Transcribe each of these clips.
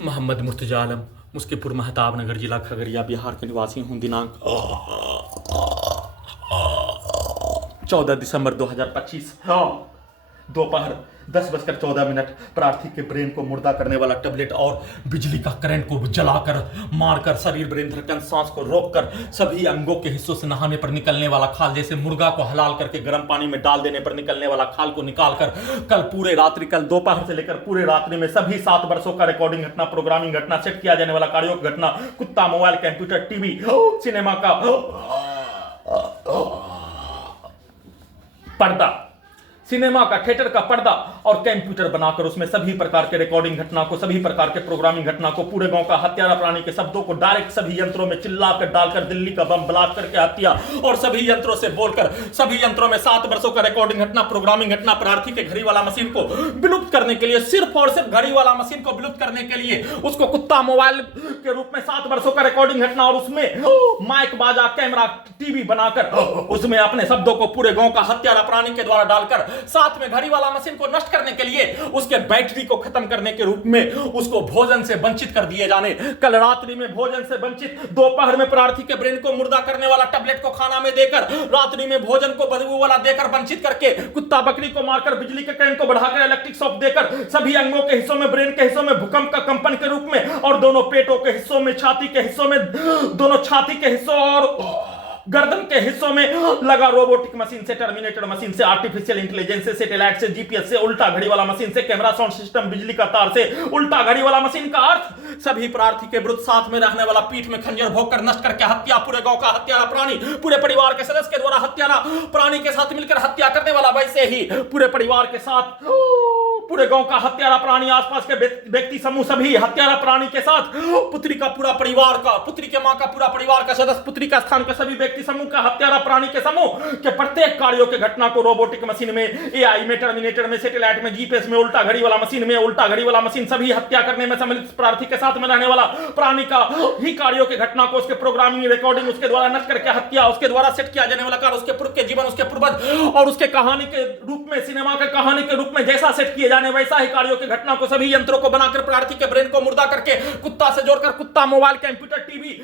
मोहम्मद मुर्तजा आलम, मुस्कीपुर महताब नगर, जिला खगड़िया, बिहार के निवासी हूँ। दिनांक 14 दिसंबर 2025 दोपहर 10:14 प्रार्थी के ब्रेन को मुर्दा करने वाला टेबलेट और बिजली का करंट को जलाकर मारकर शरीर, ब्रेन, धड़कन, सांस को रोककर सभी अंगों के हिस्सों से नहाने पर निकलने वाला खाल, जैसे मुर्गा को हलाल करके गर्म पानी में डाल देने पर निकलने वाला खाल को निकालकर कल दोपहर से लेकर पूरे रात्रि में सभी 7 वर्षों का रिकॉर्डिंग घटना, प्रोग्रामिंग घटना, सेट किया जाने वाला कार्यों की घटना, कुत्ता, मोबाइल, कंप्यूटर, टीवी, सिनेमा का पर्दा, सिनेमा का, थिएटर का पर्दा और कंप्यूटर बनाकर उसमें सभी प्रकार के रिकॉर्डिंग घटना को, सभी प्रकार के प्रोग्रामिंग घटना को, पूरे गांव का हत्यारा प्राणी के शब्दों को डायरेक्ट सभी यंत्रों में चिल्लाकर डालकर दिल्ली का बम ब्लास्ट करके हत्या और सभी यंत्रों से बोलकर सभी यंत्रों में 7 वर्षों का रिकॉर्डिंग घटना, प्रोग्रामिंग घटना, प्रार्थी के घड़ी वाला मशीन को विलुप्त करने के लिए, सिर्फ और सिर्फ घड़ी वाला मशीन को विलुप्त करने के लिए उसको कुत्ता मोबाइल के रूप में 7 वर्षों का रिकॉर्डिंग घटना और उसमें माइक, बाजा, कैमरा, टीवी बनाकर उसमें अपने शब्दों को पूरे गांव का हत्यारा प्राणी के द्वारा डालकर साथ में घड़ी वाला मशीन को नष्ट करने के लिए उसके बैटरी को खत्म करने के रूप में उसको भोजन से वंचित कर दिए जाने, कल रात्रि में भोजन से वंचित, दोपहर में प्रार्थी के ब्रेन को मुर्दा करने वाला टेबलेट को खाना में देकर, रात्रि में भोजन को बदबू वाला देकर वंचित करके, कुत्ता बकरी को मारकर, बिजली के करंट को बढ़ाकर, इलेक्ट्रिक शॉक देकर सभी अंगों के हिस्सों में, ब्रेन के हिस्सों में भूकंप का कंपन के रूप में और दोनों पेटों के हिस्सों में, छाती के हिस्सों में, दोनों छाती के हिस्सों और गर्दन के हिस्सों में लगा रोबोटिक मशीन से, टर्मिनेटर मशीन से, आर्टिफिशियल इंटेलिजेंस से, सैटेलाइट से, जीपीएस से, उल्टा घड़ी वाला मशीन से, कैमरा, साउंड सिस्टम, बिजली का तार से, उल्टा घड़ी वाला मशीन का अर्थ सभी प्रार्थी के विरुद्ध साथ में रहने वाला पीठ में खंजर भोग कर नष्ट करके हत्या, पूरे गांव का हत्यारा प्राणी पूरे परिवार के सदस्य के द्वारा हत्यारा प्राणी के साथ मिलकर हत्या करने वाला, वैसे ही पूरे परिवार के साथ पूरे गांव का हत्यारा प्राणी, आसपास के व्यक्ति समूह सभी हत्यारा प्राणी के साथ पुत्री का पूरा परिवार का, पुत्री के मां का पूरा परिवार का सदस्य, पुत्री का स्थान का सभी व्यक्ति समूह का हत्यारा प्राणी के समूह के प्रत्येक कार्यों के घटना को रोबोटिक मशीन में, एआई में, टर्मिनेटर में, सैटेलाइट में, जीपीएस में, उल्टा घड़ी वाला मशीन में, उल्टा घड़ी वाला मशीन सभी हत्या करने में सम्मिलित प्रार्थी के साथ में रहने वाला प्राणी का ही कार्यों के घटना को उसके प्रोग्रामिंग, रिकॉर्डिंग, उसके द्वारा नष्ट करके हत्या, उसके द्वारा सेट किया जाने वाला कार्य, उसके पूर्व के जीवन, उसके पूर्वज और उसके कहानी के रूप में, सिनेमा के कहानी के रूप में जैसा सेट किए जाने वैसा ही कार्यों की घटना को सभी यंत्रों को बनाकर प्रार्थी के ब्रेन को मुर्दा करके कुत्ता से जोड़कर, कुत्ता, मोबाइल, कंप्यूटर, टीवी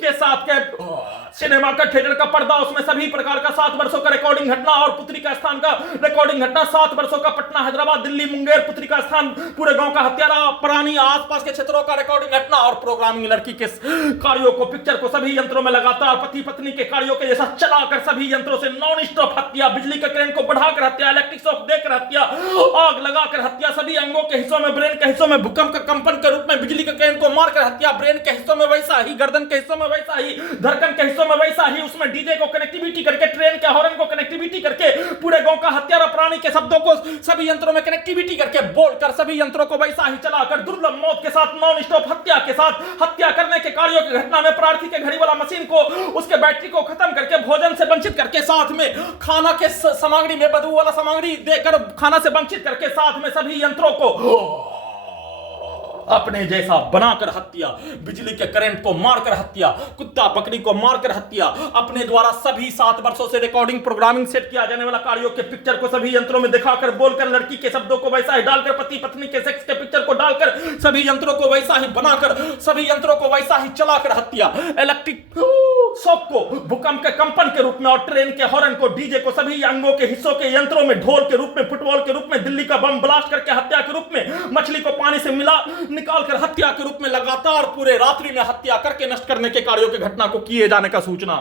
के साथ के सिनेमा का, थिएटर का पर्दा, उसमें सभी प्रकार का 7 वर्षों का रिकॉर्डिंग घटना और पुत्री का स्थान का रिकॉर्डिंग घटना, 7 वर्षों का पटना, हैदराबाद, दिल्ली, मुंगेर, पुत्री का स्थान, पूरे गांव का हत्यारा प्राणी, आसपास के क्षेत्रों का रिकॉर्डिंग घटना और प्रोग्रामिंग, लड़की के कार्यों को, पिक्चर को सभी यंत्रों में लगातार पति पत्नी के कार्यों के जैसा चलाकर सभी यंत्रों से नॉन स्टॉप हत्या, बिजली के करंट को बढ़ाकर हत्या, इलेक्ट्रिक शॉक देकर हत्या, आग लगाकर हत्या, सभी अंगों के हिस्सों में, ब्रेन के हिस्सों में भूकंप का कंपन के रूप में बिजली के करंट को मारकर हत्या, ब्रेन के हिस्सों में वैसा ही, गर्दन के हिस्सों में वैसा ही, धड़कन के हिस्सों में वैसा ही, उसमें डीजे को कनेक्टिविटी करके, ट्रेन के हॉर्न को कनेक्टिविटी करके, पूरे गांव का हत्यारा प्राणी के शब्दों को सभी यंत्रों में कनेक्टिविटी करके बोलकर सभी यंत्रों को वैसा ही चलाकर दुर्लभ मौत के साथ, नॉन स्टॉप हत्या के साथ, हत्या करने के कार्यों की घटना में प्रार्थी के घड़ी वाला मशीन को, उसके बैटरी को खत्म करके, भोजन से वंचित करके, साथ में खाना के सामग्री में बदबू वाला सामग्री देकर खाना से वंचित करके, साथ में सभी यंत्रों को अपने जैसा बनाकर हत्या, बिजली के करंट को मारकर हत्या, कुत्ता बकरी को मारकर हत्या, अपने द्वारा सभी 7 वर्षों से रिकॉर्डिंग, प्रोग्रामिंग, सेट किया जाने वाला कार्यों के पिक्चर को सभी यंत्रों में दिखाकर, बोलकर, लड़की के शब्दों को वैसा ही डालकर, पति पत्नी के सेक्स के पिक्चर को डालकर, सभी यंत्रों को वैसा ही बनाकर, सभी यंत्रों को वैसा ही चलाकर हत्या, इलेक्ट्रिक शॉक को भूकंप के कंपन के रूप में और ट्रेन के हॉर्न को, डीजे को सभी अंगों के हिस्सों के यंत्रों में ढोल के रूप में, फुटबॉल के रूप में, दिल्ली का बम ब्लास्ट करके हत्या के रूप में, मछली को पानी से मिला निकालकर हत्या के रूप में लगातार पूरे रात्रि में हत्या करके नष्ट करने के कार्यों की घटना को किए जाने का सूचना